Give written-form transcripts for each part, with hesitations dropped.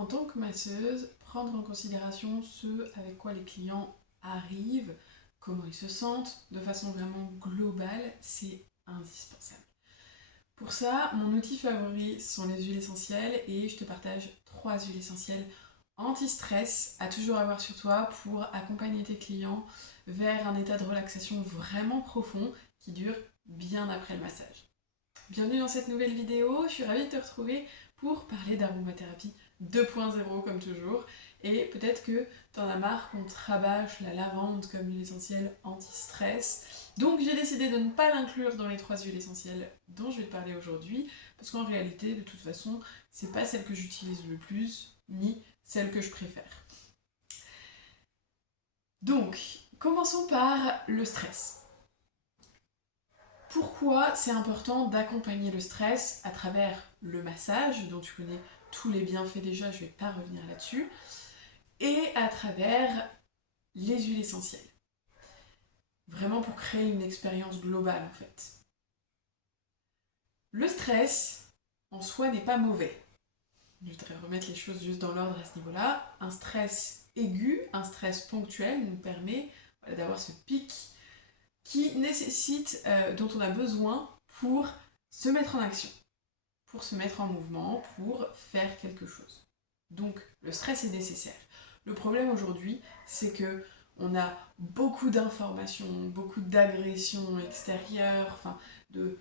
En tant que masseuse, prendre en considération ce avec quoi les clients arrivent, comment ils se sentent, de façon vraiment globale, c'est indispensable. Pour ça, mon outil favori sont les huiles essentielles et je te partage 3 huiles essentielles anti-stress à toujours avoir sur toi pour accompagner tes clients vers un état de relaxation vraiment profond qui dure bien après le massage. Bienvenue dans cette nouvelle vidéo, je suis ravie de te retrouver pour parler d'aromathérapie 2.0 comme toujours. Et peut-être que t'en as marre qu'on te rabâche la lavande comme huile essentielle anti-stress. Donc j'ai décidé de ne pas l'inclure dans les 3 huiles essentielles dont je vais te parler aujourd'hui, parce qu'en réalité, de toute façon, c'est pas celle que j'utilise le plus, ni celle que je préfère. Donc, commençons par le stress. Pourquoi c'est important d'accompagner le stress à travers le massage, dont tu connais tous les bienfaits déjà, je ne vais pas revenir là-dessus, et à travers les huiles essentielles. Vraiment pour créer une expérience globale en fait. Le stress, en soi, n'est pas mauvais. Je voudrais remettre les choses juste dans l'ordre à ce niveau-là. Un stress aigu, un stress ponctuel nous permet d'avoir ce pic qui nécessite, dont on a besoin pour se mettre en action, pour se mettre en mouvement, pour faire quelque chose. Donc le stress est nécessaire. Le problème aujourd'hui, c'est que on a beaucoup d'informations, beaucoup d'agressions extérieures, enfin de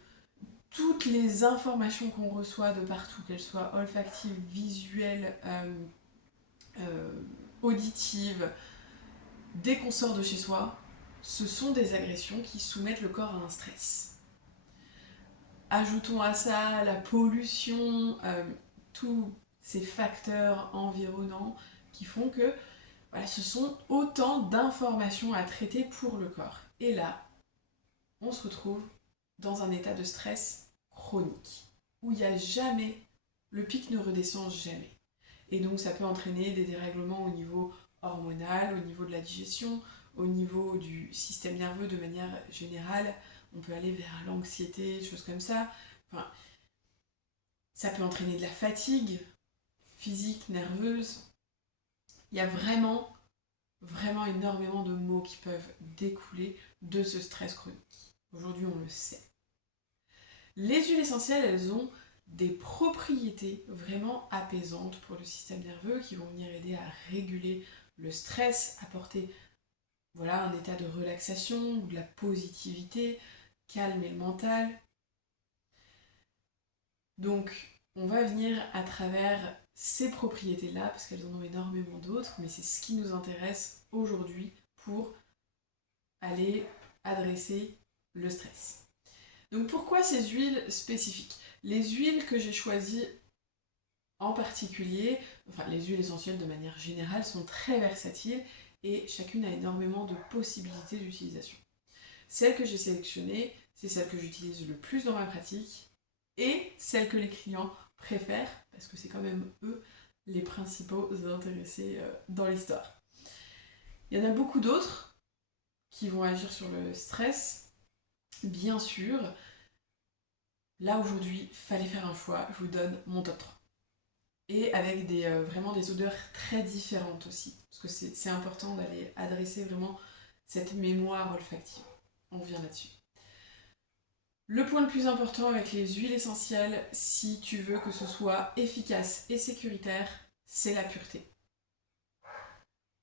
toutes les informations qu'on reçoit de partout, qu'elles soient olfactives, visuelles, auditives, dès qu'on sort de chez soi, ce sont des agressions qui soumettent le corps à un stress. Ajoutons à ça la pollution, tous ces facteurs environnants qui font que voilà, ce sont autant d'informations à traiter pour le corps. Et là, on se retrouve dans un état de stress chronique, où il n'y a jamais, le pic ne redescend jamais. Et donc ça peut entraîner des dérèglements au niveau hormonal, au niveau de la digestion, au niveau du système nerveux de manière générale. On peut aller vers l'anxiété, des choses comme ça. Enfin, ça peut entraîner de la fatigue physique, nerveuse. Il y a vraiment, vraiment énormément de maux qui peuvent découler de ce stress chronique. Aujourd'hui, on le sait. Les huiles essentielles, elles ont des propriétés vraiment apaisantes pour le système nerveux qui vont venir aider à réguler le stress, apporter voilà, un état de relaxation, de la positivité, calmer le mental. Donc, on va venir à travers ces propriétés-là, parce qu'elles en ont énormément d'autres, mais c'est ce qui nous intéresse aujourd'hui pour aller adresser le stress. Donc pourquoi ces huiles spécifiques? Les huiles que j'ai choisies en particulier, enfin les huiles essentielles de manière générale, sont très versatiles et chacune a énormément de possibilités d'utilisation. Celle que j'ai sélectionnée, c'est celle que j'utilise le plus dans ma pratique et celle que les clients préfèrent, parce que c'est quand même eux les principaux intéressés dans l'histoire. Il y en a beaucoup d'autres qui vont agir sur le stress, bien sûr. Là aujourd'hui, fallait faire un choix, je vous donne mon top 3. Et avec vraiment des odeurs très différentes aussi, parce que c'est important d'aller adresser vraiment cette mémoire olfactive. On revient là-dessus. Le point le plus important avec les huiles essentielles, si tu veux que ce soit efficace et sécuritaire, c'est la pureté.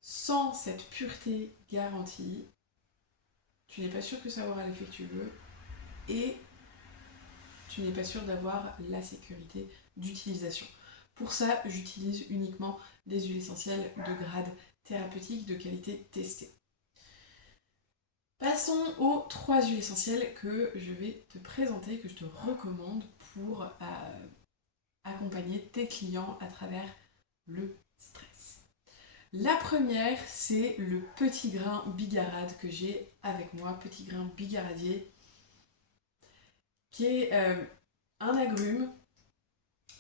Sans cette pureté garantie, tu n'es pas sûr que ça aura l'effet que tu veux et tu n'es pas sûr d'avoir la sécurité d'utilisation. Pour ça, j'utilise uniquement des huiles essentielles de grade thérapeutique de qualité testée. Passons aux 3 huiles essentielles que je vais te présenter, que je te recommande pour accompagner tes clients à travers le stress. La première, c'est le petit grain bigarade que j'ai avec moi, petit grain bigaradier, qui est un agrume,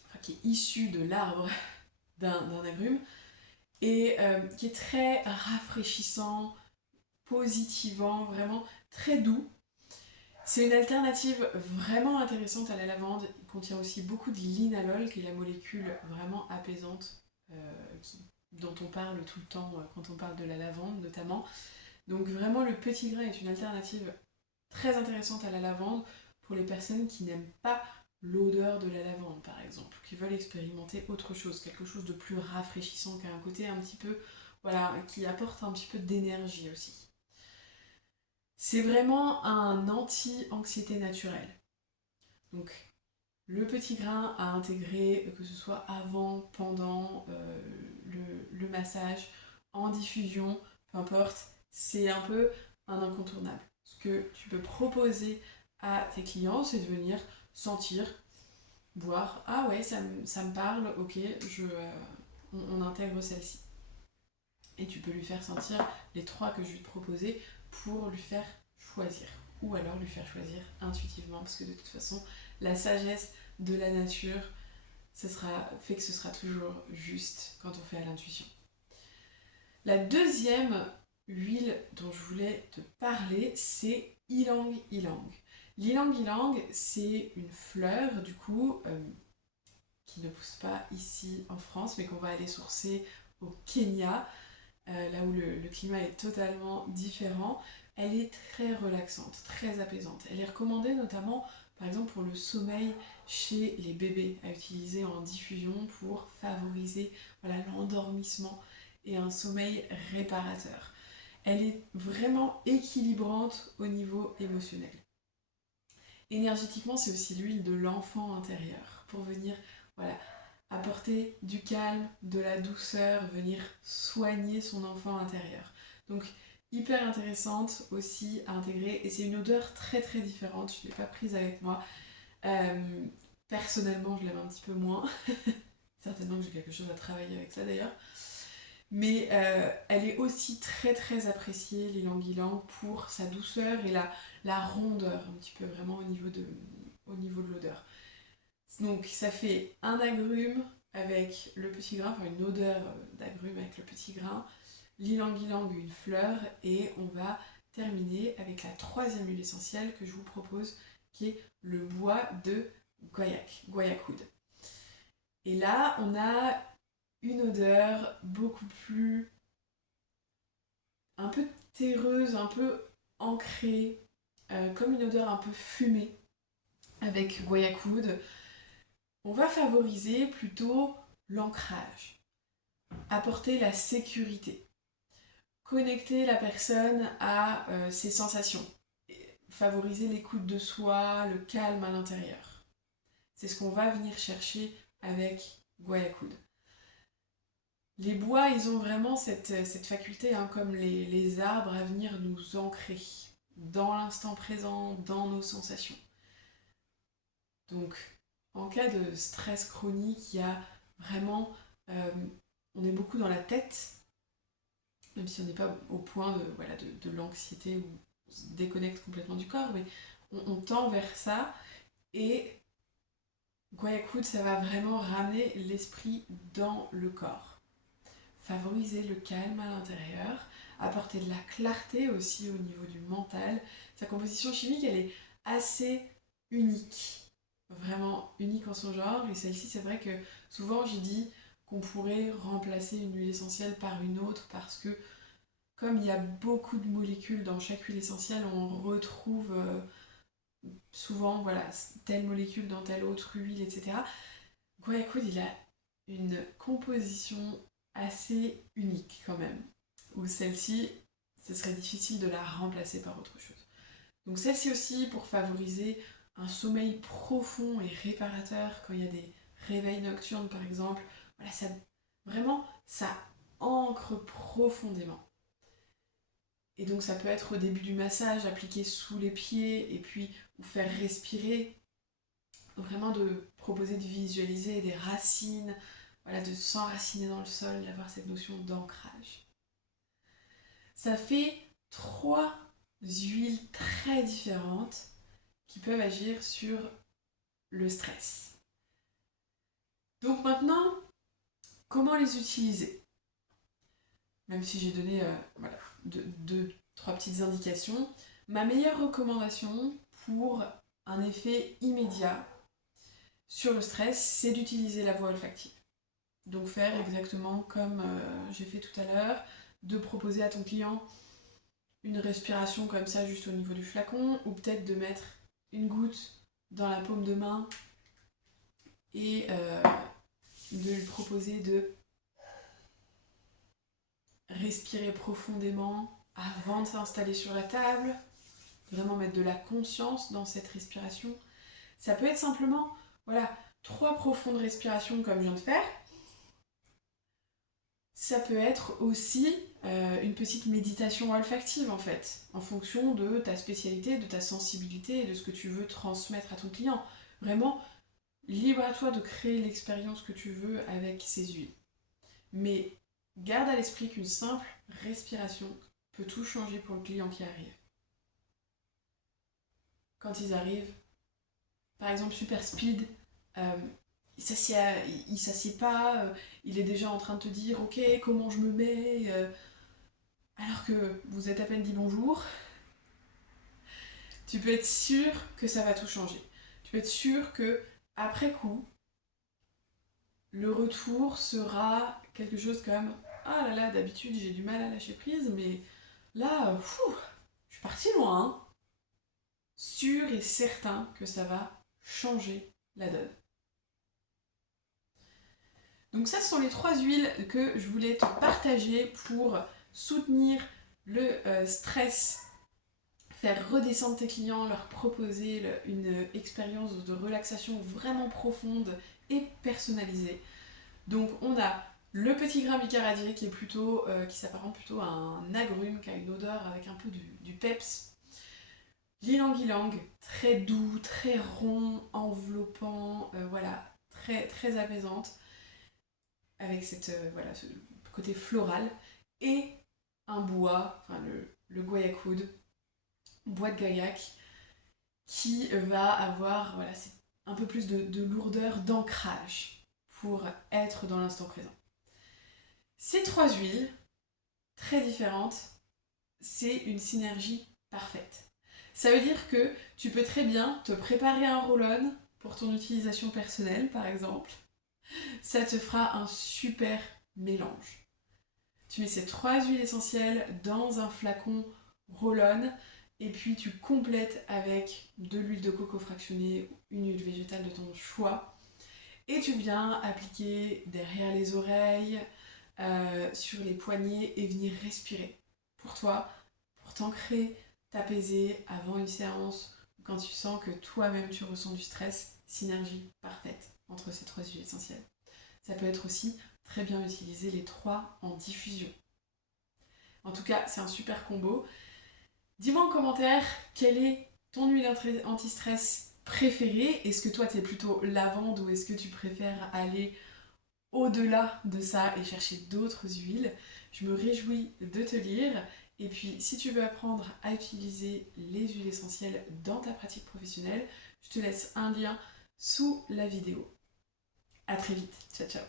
enfin, qui est issu de l'arbre d'un agrume, et qui est très rafraîchissant, positivant, vraiment très doux. C'est une alternative vraiment intéressante à la lavande. Il contient aussi beaucoup de linalol, qui est la molécule vraiment apaisante dont on parle tout le temps quand on parle de la lavande notamment. Donc vraiment le petit grain est une alternative très intéressante à la lavande pour les personnes qui n'aiment pas l'odeur de la lavande par exemple, qui veulent expérimenter autre chose, quelque chose de plus rafraîchissant, qui a un côté un petit peu, voilà, qui apporte un petit peu d'énergie aussi. C'est vraiment un anti-anxiété naturelle. Donc le petit grain à intégrer, que ce soit avant, pendant le massage, en diffusion, peu importe, c'est un peu un incontournable. Ce que tu peux proposer à tes clients, c'est de venir sentir, boire, ah ouais, ça me parle, ok, on intègre celle-ci. Et tu peux lui faire sentir les 3 que je vais te proposer pour lui faire choisir. Ou alors lui faire choisir intuitivement, parce que de toute façon, la sagesse de la nature fait que ce sera toujours juste quand on fait à l'intuition. La deuxième huile dont je voulais te parler, c'est ylang ylang. L'ylang ylang, c'est une fleur du coup qui ne pousse pas ici en France, mais qu'on va aller sourcer au Kenya, là où le climat est totalement différent. Elle est très relaxante, très apaisante. Elle est recommandée notamment, par exemple, pour le sommeil chez les bébés, à utiliser en diffusion pour favoriser l'endormissement et un sommeil réparateur. Elle est vraiment équilibrante au niveau émotionnel. Énergétiquement, c'est aussi l'huile de l'enfant intérieur pour venir apporter du calme, de la douceur, venir soigner son enfant intérieur. Donc hyper intéressante aussi à intégrer, et c'est une odeur très très différente, je ne l'ai pas prise avec moi. Personnellement, je l'aime un petit peu moins. Certainement que j'ai quelque chose à travailler avec ça d'ailleurs. Mais elle est aussi très très appréciée, l'ylang ylang, pour sa douceur et la rondeur, un petit peu vraiment au niveau de l'odeur. Donc ça fait un agrume avec le petit grain, enfin une odeur d'agrume avec le petit grain, l'ylang ylang, une fleur, et on va terminer avec la 3e huile essentielle que je vous propose, qui est le bois de guayakwood. Et là, on a une odeur beaucoup plus un peu terreuse, un peu ancrée, comme une odeur un peu fumée avec guayakwood. On va favoriser plutôt l'ancrage, apporter la sécurité, connecter la personne à ses sensations, favoriser l'écoute de soi, le calme à l'intérieur. C'est ce qu'on va venir chercher avec guayakwood. Les bois, ils ont vraiment cette faculté, comme les arbres, à venir nous ancrer dans l'instant présent, dans nos sensations. Donc, en cas de stress chronique, il y a vraiment... on est beaucoup dans la tête, même si on n'est pas au point de l'anxiété où on se déconnecte complètement du corps, mais on tend vers ça, et guayakwood, ça va vraiment ramener l'esprit dans le corps. Favoriser le calme à l'intérieur, apporter de la clarté aussi au niveau du mental. Sa composition chimique, elle est assez unique, vraiment unique en son genre, et celle-ci, c'est vrai que souvent j'ai dit qu'on pourrait remplacer une huile essentielle par une autre, parce que comme il y a beaucoup de molécules dans chaque huile essentielle, on retrouve souvent telle molécule dans telle autre huile, etc. Guayakwood, il a une composition assez unique quand même, où celle-ci, ce serait difficile de la remplacer par autre chose. Donc celle-ci aussi pour favoriser un sommeil profond et réparateur quand il y a des réveils nocturnes par exemple. Ça ancre profondément. Et donc ça peut être au début du massage, appliqué sous les pieds, et puis vous faire respirer, vraiment de proposer de visualiser des racines, de s'enraciner dans le sol, d'avoir cette notion d'ancrage. Ça fait 3 huiles très différentes qui peuvent agir sur le stress. Donc maintenant, comment les utiliser? Même si j'ai donné 2-3 petites indications, ma meilleure recommandation pour un effet immédiat sur le stress, c'est d'utiliser la voie olfactive. Donc faire exactement comme j'ai fait tout à l'heure, de proposer à ton client une respiration comme ça juste au niveau du flacon, ou peut-être de mettre une goutte dans la paume de main et de lui proposer de respirer profondément avant de s'installer sur la table, vraiment mettre de la conscience dans cette respiration. Ça peut être simplement, voilà, 3 profondes respirations comme je viens de faire. Ça peut être aussi une petite méditation olfactive en fait, en fonction de ta spécialité, de ta sensibilité et de ce que tu veux transmettre à ton client. Vraiment, libre à toi de créer l'expérience que tu veux avec ces huiles. Mais garde à l'esprit qu'une simple respiration peut tout changer pour le client qui arrive. Quand ils arrivent, par exemple super speed, euh, il s'assied pas, il est déjà en train de te dire ok comment je me mets, alors que vous êtes à peine dit bonjour, tu peux être sûr que ça va tout changer. Tu peux être sûr que après coup, le retour sera quelque chose comme ah là là, d'habitude j'ai du mal à lâcher prise, mais là, je suis partie loin. Hein. Sûr et certain que ça va changer la donne. Donc ça, ce sont les 3 huiles que je voulais te partager pour soutenir le stress, faire redescendre tes clients, leur proposer une expérience de relaxation vraiment profonde et personnalisée. Donc on a le petit grain bicaradier qui est plutôt, qui s'apparente plutôt à un agrume, qui a une odeur avec un peu du peps. L'ylang-ylang, très doux, très rond, enveloppant, voilà, très, très apaisante, avec cette, voilà, ce côté floral. Et un bois, enfin le guaiacoud, bois de gaillac, qui va avoir voilà, un peu plus de lourdeur, d'ancrage, pour être dans l'instant présent. Ces 3 huiles, très différentes, c'est une synergie parfaite. Ça veut dire que tu peux très bien te préparer un roll-on pour ton utilisation personnelle, par exemple. Ça te fera un super mélange. Tu mets ces 3 huiles essentielles dans un flacon roll-on et puis tu complètes avec de l'huile de coco fractionnée, une huile végétale de ton choix. Et tu viens appliquer derrière les oreilles, sur les poignets et venir respirer. Pour toi, pour t'ancrer, t'apaiser avant une séance, quand tu sens que toi-même tu ressens du stress, synergie parfaite entre ces 3 huiles essentielles. Ça peut être aussi très bien utiliser les 3 en diffusion. En tout cas, c'est un super combo. Dis-moi en commentaire quelle est ton huile anti-stress préférée. Est-ce que toi, tu es plutôt lavande ou est-ce que tu préfères aller au-delà de ça et chercher d'autres huiles? Je me réjouis de te lire. Et puis, si tu veux apprendre à utiliser les huiles essentielles dans ta pratique professionnelle, je te laisse un lien sous la vidéo. À très vite. Ciao, ciao.